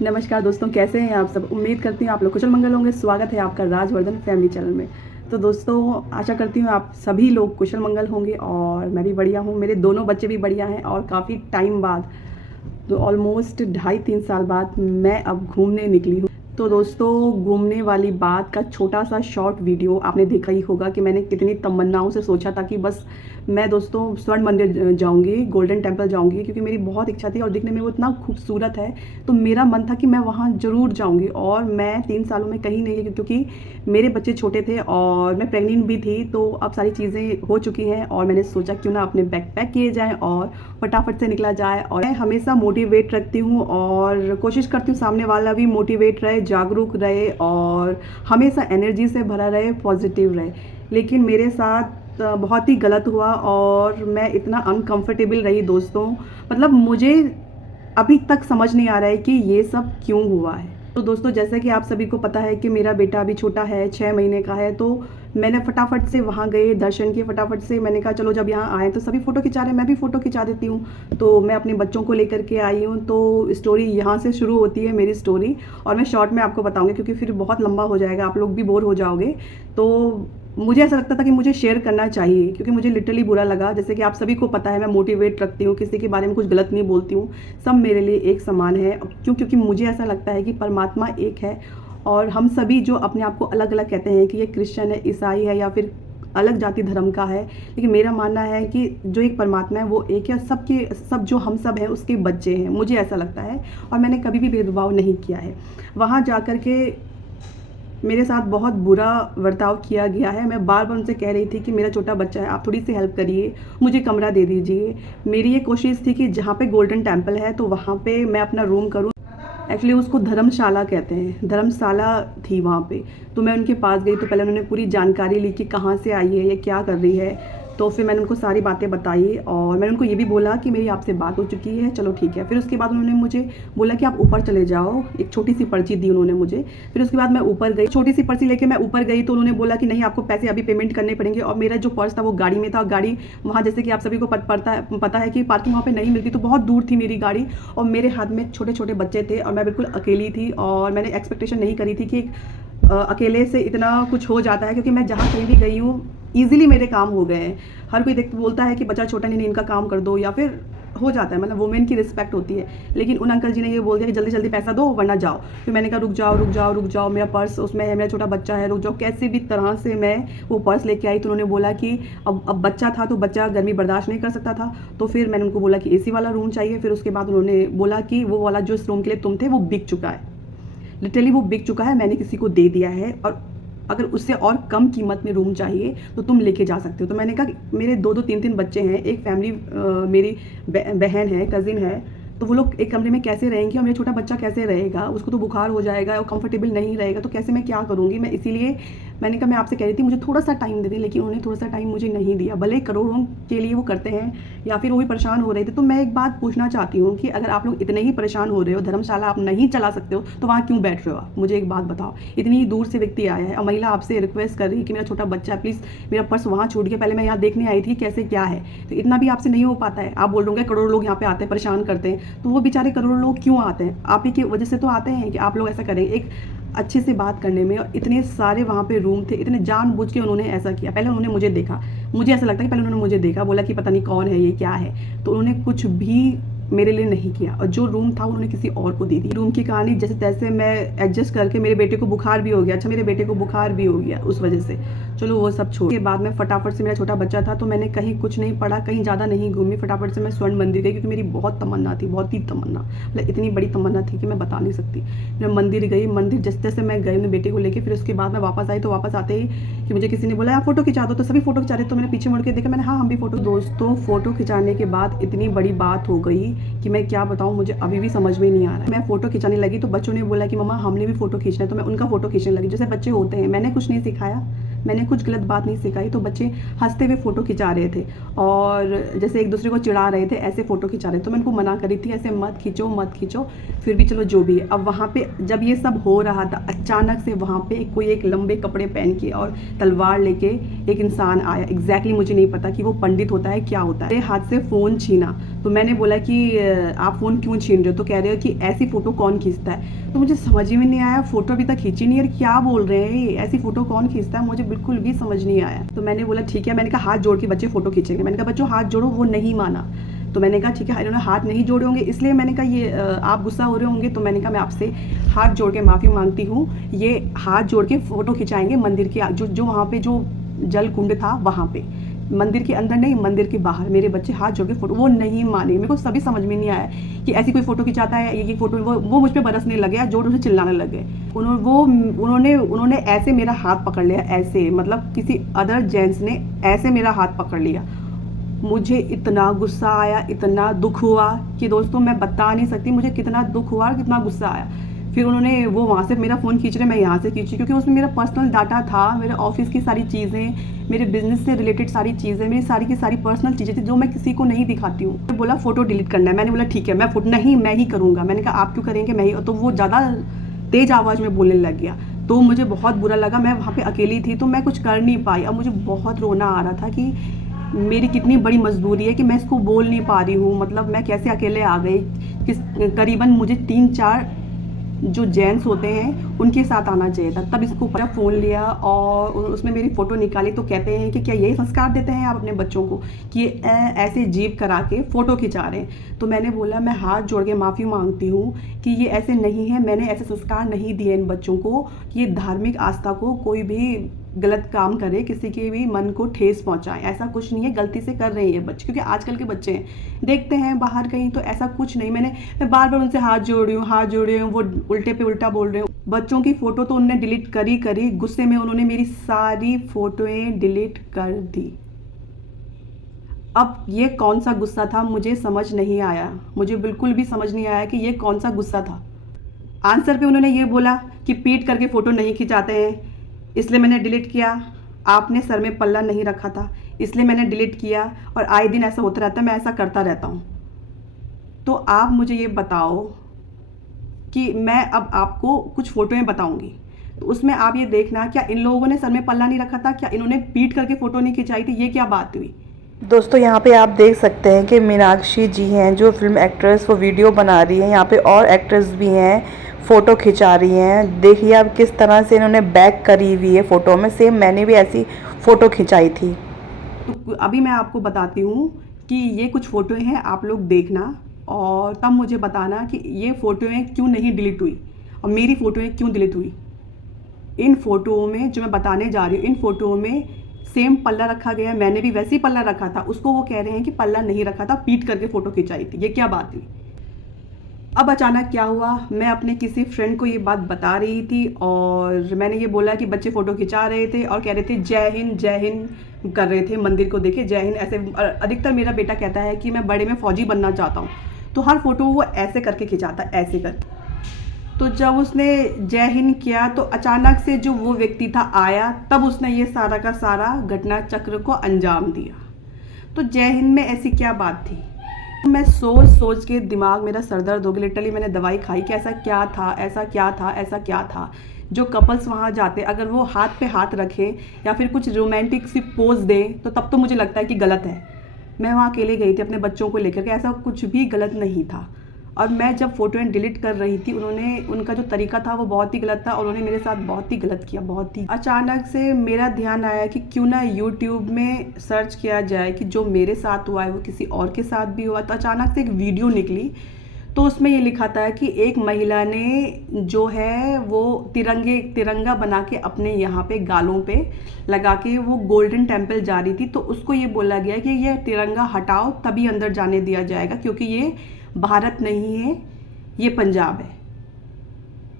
नमस्कार दोस्तों, कैसे हैं आप सब। उम्मीद करती हूँ आप लोग कुशल मंगल होंगे। स्वागत है आपका राजवर्धन फैमिली चैनल में। तो दोस्तों, आशा करती हूँ आप सभी लोग कुशल मंगल होंगे और मैं भी बढ़िया हूँ। मेरे दोनों बच्चे भी बढ़िया हैं और काफ़ी टाइम बाद, तो ऑलमोस्ट 2.5-3 साल बाद मैं अब घूमने निकली हूँ। तो दोस्तों, घूमने वाली बात का छोटा सा शॉर्ट वीडियो आपने देखा ही होगा कि मैंने कितनी तमन्नाओं से सोचा था कि बस मैं दोस्तों स्वर्ण मंदिर जाऊंगी, गोल्डन टेम्पल जाऊंगी, क्योंकि मेरी बहुत इच्छा थी और दिखने में वो इतना खूबसूरत है। तो मेरा मन था कि मैं वहाँ ज़रूर जाऊंगी और मैं 3 सालों में कहीं नहीं गई, क्योंकि मेरे बच्चे छोटे थे और मैं प्रेग्नेंट भी थी। तो अब सारी चीज़ें हो चुकी हैं और मैंने सोचा क्यों ना अपने बैग पैक किए जाएँ और फटाफट से निकला जाए। और मैं हमेशा मोटिवेट रखती हूँ और कोशिश करती हूँ सामने वाला भी मोटिवेट रहे, जागरूक रहे और हमेशा एनर्जी से भरा रहे, पॉजिटिव रहे। लेकिन मेरे साथ बहुत ही गलत हुआ और मैं इतना अनकंफर्टेबल रही दोस्तों। मतलब मुझे अभी तक समझ नहीं आ रहा है कि ये सब क्यों हुआ है। तो दोस्तों, जैसा कि आप सभी को पता है कि मेरा बेटा अभी छोटा है, 6 महीने का है। तो मैंने फटाफट से वहाँ गए, दर्शन किए फटाफट से। मैंने कहा चलो जब यहाँ आए तो सभी फ़ोटो खिंचा रहे हैं, मैं भी फ़ोटो खिंचा देती हूँ। तो मैं अपने बच्चों को लेकर के आई हूँ। तो स्टोरी यहाँ से शुरू होती है, मेरी स्टोरी। और मैं शॉर्ट में आपको बताऊँगी क्योंकि फिर बहुत लंबा हो जाएगा, आप लोग भी बोर हो जाओगे। तो मुझे ऐसा लगता था कि मुझे शेयर करना चाहिए, क्योंकि मुझे लिटरली बुरा लगा। जैसे कि आप सभी को पता है मैं मोटिवेट रखती हूँ, किसी के बारे में कुछ गलत नहीं बोलती हूँ, सब मेरे लिए एक समान है। क्योंकि मुझे ऐसा लगता है कि परमात्मा एक है और हम सभी जो अपने आप को अलग अलग कहते हैं कि ये क्रिश्चियन है, ईसाई है या फिर अलग जाति धर्म का है, लेकिन मेरा मानना है कि जो एक परमात्मा है वो एक है। सबके सब जो हम सब हैं उसके बच्चे हैं, मुझे ऐसा लगता है। और मैंने कभी भी भेदभाव नहीं किया है। वहाँ जा कर के मेरे साथ बहुत बुरा बर्ताव किया गया है। मैं बार बार उनसे कह रही थी कि मेरा छोटा बच्चा है, आप थोड़ी सी हेल्प करिए, मुझे कमरा दे दीजिए। मेरी ये कोशिश थी कि जहाँ पे गोल्डन टेम्पल है तो वहाँ पे मैं अपना रूम करूँ। एक्चुअली उसको धर्मशाला कहते हैं, धर्मशाला थी वहाँ पे। तो मैं उनके पास गई तो पहले उन्होंने पूरी जानकारी ली कि कहाँ से आई है, ये क्या कर रही है। तो फिर मैंने उनको सारी बातें बताई और मैंने उनको ये भी बोला कि मेरी आपसे बात हो चुकी है, चलो ठीक है। फिर उसके बाद उन्होंने मुझे बोला कि आप ऊपर चले जाओ। एक छोटी सी पर्ची दी उन्होंने मुझे। फिर उसके बाद मैं ऊपर गई, छोटी सी पर्ची लेके मैं ऊपर गई। तो उन्होंने बोला कि नहीं, आपको पैसे अभी पेमेंट करने पड़ेंगे। और मेरा जो पर्स था वो गाड़ी में था। गाड़ी वहाँ, जैसे कि आप सभी को पता है कि पार्किंग वहाँ पे नहीं मिलती, तो बहुत दूर थी मेरी गाड़ी। और मेरे हाथ में छोटे छोटे बच्चे थे और मैं बिल्कुल अकेली थी और मैंने एक्सपेक्टेशन नहीं करी थी कि अकेले से इतना कुछ हो जाता है, क्योंकि मैं जहाँ कहीं भी गई हूँ ईजिली मेरे काम हो गए हैं। हर कोई देख बोलता है कि बच्चा छोटा नहीं, इनका काम कर दो, या फिर हो जाता है, मतलब वुमेन की रिस्पेक्ट होती है। लेकिन उन अंकल जी ने ये बोल दिया कि जल्दी जल्दी पैसा दो वरना जाओ। फिर मैंने कहा रुक जाओ रुक जाओ रुक जाओ, मेरा पर्स उसमें है, मेरा छोटा बच्चा है, रुक जाओ। कैसे भी तरह से मैं वो पर्स लेके आई। तो उन्होंने बोला कि अब बच्चा था तो बच्चा गर्मी बर्दाश्त नहीं कर सकता था। तो फिर मैंने उनको बोला कि एसी वाला रूम चाहिए। फिर उसके बाद उन्होंने बोला कि वो वाला जो इस रूम के लिए तुम थे वो बिक चुका है। लिटरली वो बिक चुका है, मैंने किसी को दे दिया है और अगर उससे और कम कीमत में रूम चाहिए तो तुम लेके जा सकते हो। तो मैंने कहा मेरे 2-2 3-3 बच्चे हैं, एक फैमिली मेरी बहन है, कज़िन है, तो वो लोग एक कमरे में कैसे रहेंगे और मेरा छोटा बच्चा कैसे रहेगा। उसको तो बुखार हो जाएगा और कंफर्टेबल नहीं रहेगा, तो कैसे मैं क्या करूँगी मैं। इसीलिए मैंने कहा मैं आपसे कह रही थी मुझे थोड़ा सा टाइम दे दें, लेकिन उन्होंने थोड़ा सा टाइम मुझे नहीं दिया। भले करोड़ों के लिए वो करते हैं या फिर वो भी परेशान हो रहे थे। तो मैं एक बात पूछना चाहती हूँ कि अगर आप लोग इतने ही परेशान हो रहे हो, धर्मशाला आप नहीं चला सकते हो, तो वहाँ क्यों बैठ रहे हो आप। मुझे एक बात बताओ, इतनी दूर से व्यक्ति आया है और महिला आपसे रिक्वेस्ट कर रही है कि मेरा छोटा बच्चा है, प्लीज़ मेरा पर्स वहाँ छूट गया, पहले मैं यहाँ देखने आई थी कैसे क्या है। तो इतना भी आपसे नहीं हो पाता है। आप बोल रहे होंगे करोड़ों लोग यहाँ पे आते हैं, परेशान करते हैं, तो वो बेचारे करोड़ों लोग क्यों आते हैं, आप ही की वजह से तो आते हैं कि आप लोग ऐसा करें एक अच्छे से बात करने में। और इतने सारे वहाँ पे रूम थे, इतने जानबूझ के उन्होंने ऐसा किया। पहले उन्होंने मुझे देखा, मुझे ऐसा लगता है कि पहले उन्होंने मुझे देखा, बोला कि पता नहीं कौन है ये, क्या है। तो उन्होंने कुछ भी मेरे लिए नहीं किया और जो रूम था उन्होंने किसी और को दे दी। रूम की कहानी जैसे तैसे मैं एडजस्ट करके, मेरे बेटे को बुखार भी हो गया। अच्छा, मेरे बेटे को बुखार भी हो गया उस वजह से, चलो वो सब छोड़ के बाद में फटाफट से, मेरा छोटा बच्चा था तो मैंने कहीं कुछ नहीं पढ़ा, कहीं ज़्यादा नहीं घूमी। फटाफट से मैं स्वर्ण मंदिर गई, क्योंकि मेरी बहुत तमन्ना थी, बहुत ही तमन्ना, मतलब इतनी बड़ी तमन्ना थी कि मैं बता नहीं सकती। मैं मंदिर गई, मंदिर जैसे जैसे मैं गई अपने बेटे को लेकर, फिर उसके बाद मैं वापस आई। तो वापस आते ही कि मुझे किसी ने बोला आप फोटो खिंचा दो, तो सभी फोटो खिंचा रहे। तो मैंने पीछे मुड़ के देखा, मैंने हाँ हम भी फोटो। दोस्तों, फोटो खिंचाने के बाद इतनी बड़ी बात हो गई कि मैं क्या बताऊँ, मुझे अभी भी समझ में नहीं आ रहा है। मैं फोटो खिंचाने लगी तो बच्चों ने बोला कि मम्मा हमने भी फोटो खींचना है, तो मैं उनका फोटो खींचने लगी, जैसे बच्चे होते हैं। मैंने कुछ नहीं सिखाया, मैंने कुछ गलत बात नहीं सिखाई, तो बच्चे हंसते हुए फ़ोटो खिंचा रहे थे और जैसे एक दूसरे को चिढ़ा रहे थे, ऐसे फ़ोटो खिंचा रहे थे। तो मैं उनको मना करी थी ऐसे मत खींचो मत खींचो, फिर भी चलो जो भी है। अब वहाँ पे जब ये सब हो रहा था, अचानक से वहाँ पे कोई एक लंबे कपड़े पहन के और तलवार लेके एक इंसान आया। एग्जैक्टली मुझे नहीं पता कि वो पंडित होता है क्या होता है। मेरे हाथ से फ़ोन छीना, तो मैंने बोला कि आप फ़ोन क्यों छीन रहे हो? तो कह रहे हो कि ऐसी फ़ोटो कौन खींचता है। तो मुझे समझ में नहीं आया, फ़ोटो अभी तक खींची नहीं है, क्या बोल रहे हैं ये, ऐसी फ़ोटो कौन खींचता है, मुझे बिल्कुल भी समझ नहीं आया। तो मैंने बोला ठीक है, मैंने कहा हाथ जोड़ के बच्चे फ़ोटो खींचेंगे। मैंने कहा बच्चों हाथ जोड़ो, वो नहीं माना। तो मैंने कहा ठीक है, इन्होंने हाथ नहीं जोड़े होंगे इसलिए मैंने कहा ये आप गुस्सा हो रहे होंगे, तो मैंने कहा मैं आपसे हाथ जोड़ के माफ़ी मांगती हूँ। ये हाथ जोड़ के फ़ोटो खिंचाएंगे मंदिर के जो वहाँ पे जो जल कुंड था वहाँ पे, मंदिर के अंदर नहीं, मंदिर के बाहर। मेरे बच्चे हाथ जोड़ के फ़ोटो, वो नहीं माने। मेरे को सभी समझ में नहीं आया कि ऐसी कोई फ़ोटो खिंचाता है, ये फ़ोटो। वो मुझ पे बरसने लगे, जोर से चिल्लाने लगे। उन्होंने ऐसे मेरा हाथ पकड़ लिया, ऐसे मतलब किसी अदर जेंट्स ने ऐसे मेरा हाथ पकड़ लिया। मुझे इतना गुस्सा आया, इतना दुख हुआ कि दोस्तों मैं बता नहीं सकती मुझे कितना दुख हुआ और कितना गुस्सा आया। फिर उन्होंने वो वहाँ से मेरा फ़ोन खींच रहे, मैं यहाँ से खींची, क्योंकि उसमें मेरा पर्सनल डाटा था, मेरे ऑफिस की सारी चीज़ें, मेरे बिजनेस से रिलेटेड सारी चीज़ें, मेरी सारी की सारी पर्सनल चीज़ें थी जो मैं किसी को नहीं दिखाती हूँ। तो बोला फ़ोटो डिलीट करना है। मैंने बोला ठीक है, मैं फ़ोटो नहीं, मैं ही करूँगा। मैंने कहा आप क्यों करेंगे, मैं ही। तो वो ज़्यादा तेज़ आवाज़ में बोलने लग गया, तो मुझे बहुत बुरा लगा। मैं वहाँ पर अकेली थी तो मैं कुछ कर नहीं पाई। अब मुझे बहुत रोना आ रहा था कि मेरी कितनी बड़ी मजबूरी है कि मैं इसको बोल नहीं पा रही हूँ। मतलब मैं कैसे अकेले आ गई, करीबन मुझे 3-4 जो जेंट्स होते हैं उनके साथ आना चाहिए था। तब इसको ऊपर फ़ोन लिया और उसमें मेरी फ़ोटो निकाली। तो कहते हैं कि क्या यही संस्कार देते हैं आप अपने बच्चों को कि ऐसे जीप करा के फ़ोटो खिंचा रहे हैं? तो मैंने बोला मैं हाथ जोड़ के माफ़ी मांगती हूँ कि ये ऐसे नहीं है, मैंने ऐसे संस्कार नहीं दिए इन बच्चों को कि ये धार्मिक आस्था को कोई भी गलत काम करे, किसी के भी मन को ठेस पहुंचाए। ऐसा कुछ नहीं है, गलती से कर रहे हैं ये बच्चे, क्योंकि आजकल के बच्चे हैं, देखते हैं बाहर कहीं, तो ऐसा कुछ नहीं। मैं बार बार उनसे हाथ जोड़ रही हूँ, वो उल्टे पे उल्टा बोल रहे हो। बच्चों की फ़ोटो तो उन्होंने डिलीट करी, गुस्से में उन्होंने मेरी सारी फ़ोटोएँ डिलीट कर दी। अब ये कौन सा गुस्सा था मुझे समझ नहीं आया, मुझे बिल्कुल भी समझ नहीं आया कि ये कौन सा गुस्सा था। आंसर पे उन्होंने ये बोला कि पीट करके फ़ोटो नहीं खिंचाते हैं, इसलिए मैंने डिलीट किया। आपने सर में पल्ला नहीं रखा था, इसलिए मैंने डिलीट किया, और आए दिन ऐसा होता रहता है, मैं ऐसा करता रहता हूँ। तो आप मुझे ये बताओ कि मैं अब आपको कुछ फ़ोटोएँ बताऊँगी, तो उसमें आप ये देखना क्या इन लोगों ने सर में पल्ला नहीं रखा था, क्या इन्होंने पीट करके फ़ोटो नहीं खिंचाई थी, ये क्या बात हुई? दोस्तों यहाँ पे आप देख सकते हैं कि मीनाक्षी जी हैं जो फिल्म एक्ट्रेस, वो वीडियो बना रही हैं। यहाँ पे और एक्ट्रेस भी हैं, फ़ोटो खिंचा रही हैं। देखिए आप किस तरह से इन्होंने बैक करी हुई है फ़ोटो में। सेम मैंने भी ऐसी फ़ोटो खिंचाई थी। तो अभी मैं आपको बताती हूँ कि ये कुछ फ़ोटोएँ हैं, आप लोग देखना और तब मुझे बताना कि ये फ़ोटोएँ क्यों नहीं डिलीट हुई और मेरी फ़ोटोएँ क्यों डिलीट हुई। इन फ़ोटोओं में जो मैं बताने जा रही हूँ, इन फ़ोटोओं में सेम पल्ला रखा गया है, मैंने भी वैसे ही पल्ला रखा था। उसको वो कह रहे हैं कि पल्ला नहीं रखा था, पीट करके फ़ोटो खिंचाई थी। ये क्या बात हुई? अब अचानक क्या हुआ, मैं अपने किसी फ्रेंड को ये बात बता रही थी और मैंने ये बोला कि बच्चे फ़ोटो खिंचा रहे थे और कह रहे थे जय हिंद कर रहे थे, मंदिर को देखे जय हिंद ऐसे। अधिकतर मेरा बेटा कहता है कि मैं बड़े में फ़ौजी बनना चाहता हूँ, तो हर फ़ोटो वो ऐसे करके खिंचाता है, ऐसे कर। तो जब उसने जय हिंद किया तो अचानक से जो वो व्यक्ति था आया, तब उसने ये सारा का सारा घटना चक्र को अंजाम दिया। तो जय हिंद में ऐसी क्या बात थी? मैं सोच के दिमाग मेरा सर दर्द हो गया। लिटरली मैंने दवाई खाई कि ऐसा क्या था, ऐसा क्या था, ऐसा क्या था। जो कपल्स वहाँ जाते अगर वो हाथ पे हाथ रखें या फिर कुछ रोमांटिक सी पोज दें तो तब तो मुझे लगता है कि गलत है। मैं वहाँ अकेले गई थी अपने बच्चों को लेकर के, ऐसा कुछ भी गलत नहीं था। और मैं जब फ़ोटोएँ डिलीट कर रही थी, उनका जो तरीका था वो बहुत ही गलत था और उन्होंने मेरे साथ बहुत ही गलत किया, बहुत ही। अचानक से मेरा ध्यान आया कि क्यों ना यूट्यूब में सर्च किया जाए कि जो मेरे साथ हुआ है वो किसी और के साथ भी हुआ। तो अचानक से एक वीडियो निकली, तो उसमें ये लिखा था कि एक महिला ने जो है वो तिरंगा बना के अपने यहाँ पे गालों पे लगा के वो गोल्डन टेम्पल जा रही थी। तो उसको ये बोला गया कि ये तिरंगा हटाओ तभी अंदर जाने दिया जाएगा, क्योंकि ये भारत नहीं है, ये पंजाब है।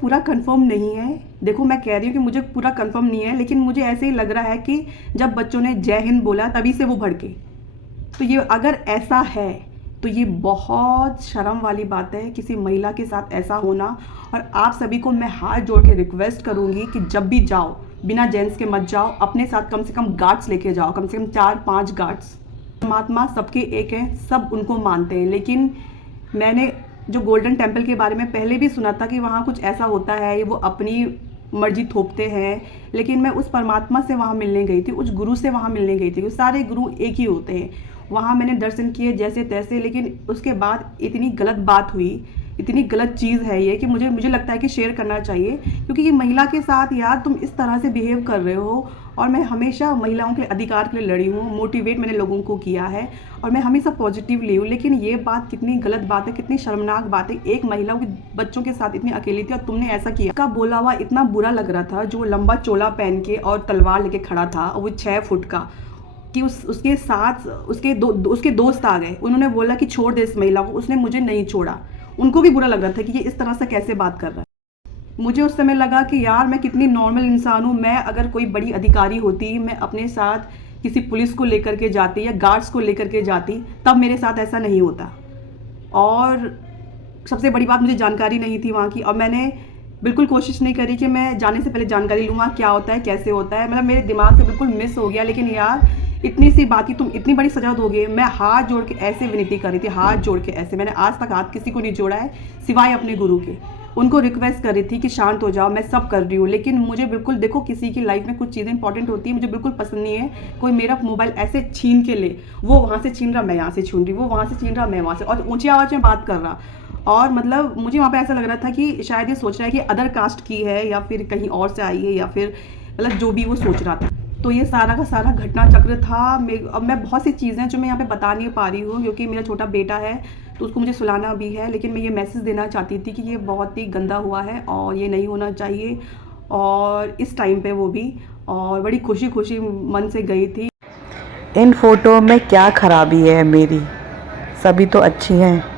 पूरा कंफर्म नहीं है, देखो मैं कह रही हूँ कि मुझे पूरा कंफर्म नहीं है, लेकिन मुझे ऐसे ही लग रहा है कि जब बच्चों ने जय हिंद बोला तभी से वो भड़के। तो ये अगर ऐसा है तो ये बहुत शर्म वाली बात है किसी महिला के साथ ऐसा होना। और आप सभी को मैं हाथ जोड़ के रिक्वेस्ट करूँगी कि जब भी जाओ बिना जेंट्स के मत जाओ, अपने साथ कम से कम गार्ड्स लेके जाओ, कम से कम 4-5 गार्ड्स। परमात्मा सबके एक हैं, सब उनको मानते हैं, लेकिन मैंने जो गोल्डन टेम्पल के बारे में पहले भी सुना था कि वहाँ कुछ ऐसा होता है, वो अपनी मर्जी थोपते हैं, लेकिन मैं उस परमात्मा से वहाँ मिलने गई थी, उस गुरु से वहाँ मिलने गई थी। सारे गुरु एक ही होते हैं। वहाँ मैंने दर्शन किए जैसे तैसे, लेकिन उसके बाद इतनी गलत बात हुई, इतनी गलत चीज़ है ये कि मुझे लगता है कि शेयर करना चाहिए, क्योंकि ये महिला के साथ यार तुम इस तरह से बिहेव कर रहे हो। और मैं हमेशा महिलाओं के अधिकार के लिए लड़ी हूँ, मोटिवेट मैंने लोगों को किया है और मैं हमेशा पॉजिटिवली हूँ, लेकिन ये बात कितनी गलत बात है, कितनी शर्मनाक बात है। एक महिला के बच्चों के साथ इतनी अकेली थी और तुमने ऐसा किया। उसका बोला हुआ इतना बुरा लग रहा था, जो लंबा चोला पहन के और तलवार लेके खड़ा था, वो 6 फुट का, कि उसके साथ उसके दोस्त आ गए, उन्होंने बोला कि छोड़ दे इस महिला को, उसने मुझे नहीं छोड़ा। उनको भी बुरा लग रहा था कि ये इस तरह से कैसे बात कर रहा है। मुझे उस समय लगा कि यार मैं कितनी नॉर्मल इंसान हूँ, मैं अगर कोई बड़ी अधिकारी होती, मैं अपने साथ किसी पुलिस को लेकर के जाती या गार्ड्स को लेकर के जाती, तब मेरे साथ ऐसा नहीं होता। और सबसे बड़ी बात, मुझे जानकारी नहीं थी वहाँ की, और मैंने बिल्कुल कोशिश नहीं करी कि मैं जाने से पहले जानकारी लूँ वहाँ क्या होता है, कैसे होता है, मतलब मेरे दिमाग से बिल्कुल मिस हो गया। लेकिन यार इतनी सी बात की तुम इतनी बड़ी सजा दोगे। मैं हाथ जोड़ के ऐसे विनती कर रही थी, हाथ जोड़ के ऐसे, मैंने आज तक हाथ किसी को नहीं जोड़ा है सिवाय अपने गुरु के। उनको रिक्वेस्ट कर रही थी कि शांत हो जाओ, मैं सब कर रही हूँ, लेकिन मुझे बिल्कुल, देखो किसी की लाइफ में कुछ चीज़ें इंपॉर्टेंट होती है, मुझे बिल्कुल पसंद नहीं है कोई मेरा मोबाइल ऐसे छीन के ले। वो वहाँ से छीन रहा, मैं यहाँ से छीन रही, वो वहाँ से छीन रहा, मैं वहाँ से, और ऊंची आवाज़ में बात कर रहा। और मतलब मुझे वहाँ पे ऐसा लग रहा था कि शायद ये सोच रहा है कि अदर कास्ट की है या फिर कहीं और से आई है, या फिर मतलब जो भी वो सोच रहा था। तो ये सारा का सारा घटना चक्र था। अब मैं बहुत सी चीज़ें जो मैं यहाँ पे बता नहीं पा रही हूँ, क्योंकि मेरा छोटा बेटा है तो उसको मुझे सुलाना भी है, लेकिन मैं ये मैसेज देना चाहती थी कि ये बहुत ही गंदा हुआ है और ये नहीं होना चाहिए, और इस टाइम पे वो भी, और बड़ी खुशी खुशी मन से गई थी। इन फोटो में क्या खराबी है मेरी, सभी तो अच्छी हैं।